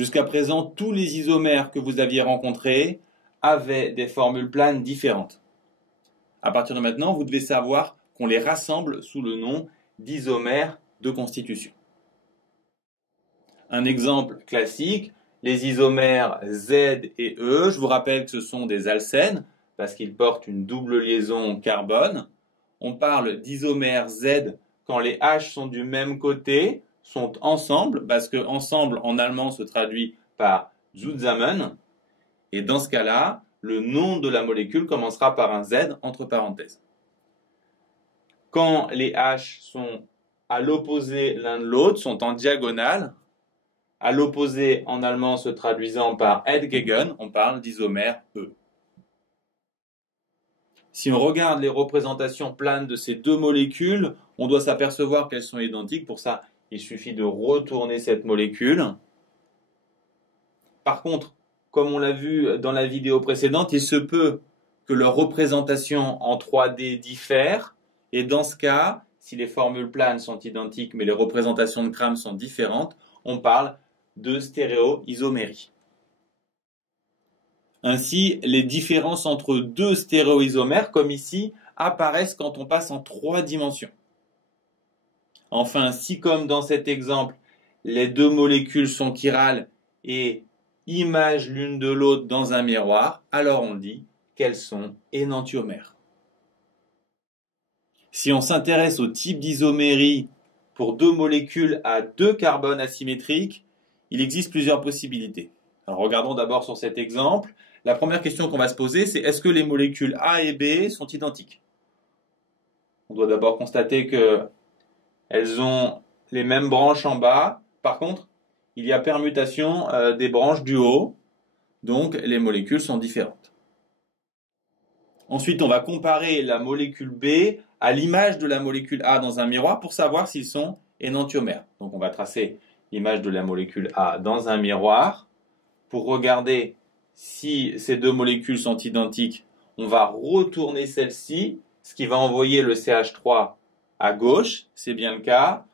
Jusqu'à présent, tous les isomères que vous aviez rencontrés avaient des formules planes différentes. À partir de maintenant, vous devez savoir qu'on les rassemble sous le nom d'isomères de constitution. Un exemple classique, les isomères Z et E, je vous rappelle que ce sont des alcènes parce qu'ils portent une double liaison carbone. On parle d'isomères Z quand les H sont du même côté, sont ensemble, parce que ensemble en allemand se traduit par zusammen. Et dans ce cas-là, le nom de la molécule commencera par un Z entre parenthèses. Quand les H sont à l'opposé l'un de l'autre, sont en diagonale, à l'opposé en allemand se traduisant par entgegen, on parle d'isomère E. Si on regarde les représentations planes de ces deux molécules, on doit s'apercevoir qu'elles sont identiques. Pour ça, il suffit de retourner cette molécule. Par contre, comme on l'a vu dans la vidéo précédente, il se peut que leur représentation en 3D diffère. Et dans ce cas, si les formules planes sont identiques mais les représentations de Cram sont différentes, on parle de stéréoisomérie. Ainsi, les différences entre deux stéréoisomères, comme ici, apparaissent quand on passe en 3 dimensions. Enfin, si comme dans cet exemple, les deux molécules sont chirales et imagent l'une de l'autre dans un miroir, alors on dit qu'elles sont énantiomères. Si on s'intéresse au type d'isomérie pour deux molécules à 2 carbones asymétriques, il existe plusieurs possibilités. Alors regardons d'abord sur cet exemple. La première question qu'on va se poser, c'est est-ce que les molécules A et B sont identiques? On doit d'abord constater qu'elles ont les mêmes branches en bas. Par contre, il y a permutation des branches du haut, donc les molécules sont différentes. Ensuite, on va comparer la molécule B à l'image de la molécule A dans un miroir pour savoir s'ils sont énantiomères. Donc on va tracer l'image de la molécule A dans un miroir. Pour regarder si ces deux molécules sont identiques, on va retourner celle-ci, ce qui va envoyer le CH3 à gauche, c'est bien le cas.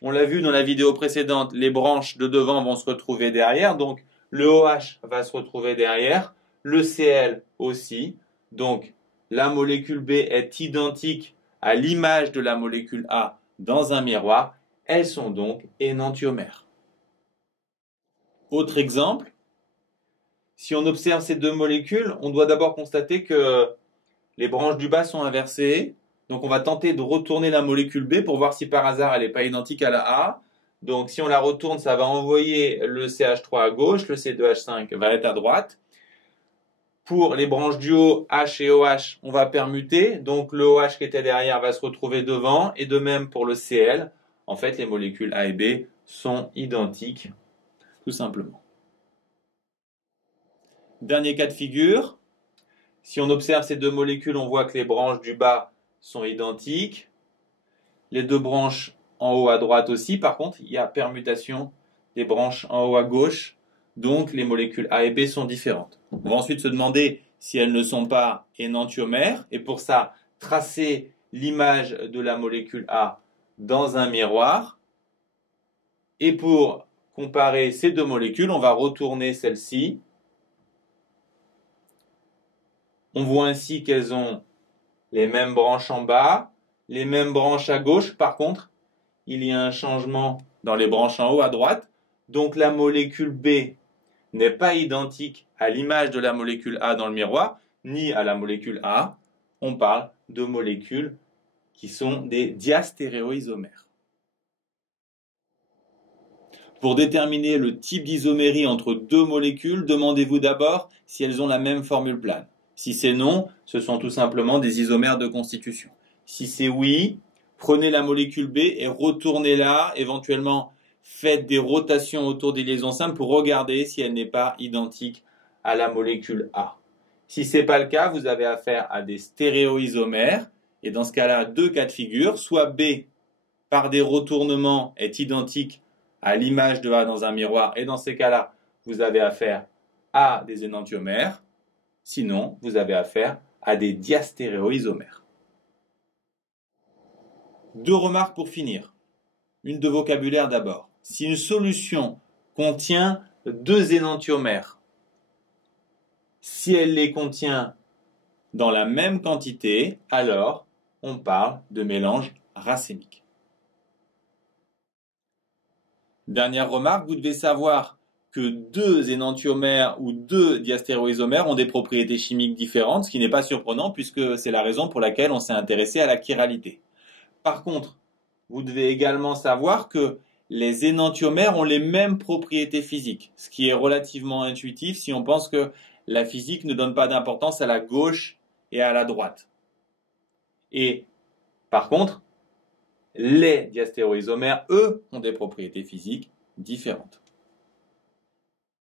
On l'a vu dans la vidéo précédente, les branches de devant vont se retrouver derrière, donc le OH va se retrouver derrière, le Cl aussi. Donc la molécule B est identique à l'image de la molécule A dans un miroir, elles sont donc énantiomères. Autre exemple, si on observe ces deux molécules, on doit d'abord constater que les branches du bas sont inversées. Donc on va tenter de retourner la molécule B pour voir si par hasard elle n'est pas identique à la A. Donc si on la retourne, ça va envoyer le CH3 à gauche, le C2H5 va être à droite. Pour les branches du haut, H et OH, on va permuter. Donc le OH qui était derrière va se retrouver devant. Et de même pour le Cl. En fait, les molécules A et B sont identiques, tout simplement. Dernier cas de figure. Si on observe ces deux molécules, on voit que les branches du bas sont identiques. Les deux branches en haut à droite aussi. Par contre, il y a permutation des branches en haut à gauche. Donc, les molécules A et B sont différentes. On va ensuite se demander si elles ne sont pas énantiomères. Et pour ça, tracer l'image de la molécule A dans un miroir. Et pour comparer ces deux molécules, on va retourner celle-ci. On voit ainsi qu'elles ont les mêmes branches en bas, les mêmes branches à gauche. Par contre, il y a un changement dans les branches en haut à droite. Donc la molécule B n'est pas identique à l'image de la molécule A dans le miroir, ni à la molécule A. On parle de molécules qui sont des diastéréoisomères. Pour déterminer le type d'isomérie entre deux molécules, demandez-vous d'abord si elles ont la même formule plane. Si c'est non, ce sont tout simplement des isomères de constitution. Si c'est oui, prenez la molécule B et retournez-la, éventuellement faites des rotations autour des liaisons simples pour regarder si elle n'est pas identique à la molécule A. Si ce n'est pas le cas, vous avez affaire à des stéréoisomères, et dans ce cas-là, 2 cas de figure, soit B, par des retournements, est identique à l'image de A dans un miroir, et dans ces cas-là, vous avez affaire à des énantiomères. Sinon, vous avez affaire à des diastéréoisomères. 2 remarques pour finir. Une de vocabulaire d'abord. Si une solution contient deux énantiomères, si elle les contient dans la même quantité, alors on parle de mélange racémique. Dernière remarque, vous devez savoir que deux énantiomères ou deux diastéréoisomères ont des propriétés chimiques différentes, ce qui n'est pas surprenant puisque c'est la raison pour laquelle on s'est intéressé à la chiralité. Par contre, vous devez également savoir que les énantiomères ont les mêmes propriétés physiques, ce qui est relativement intuitif si on pense que la physique ne donne pas d'importance à la gauche et à la droite. Et par contre, les diastéréoisomères, eux, ont des propriétés physiques différentes.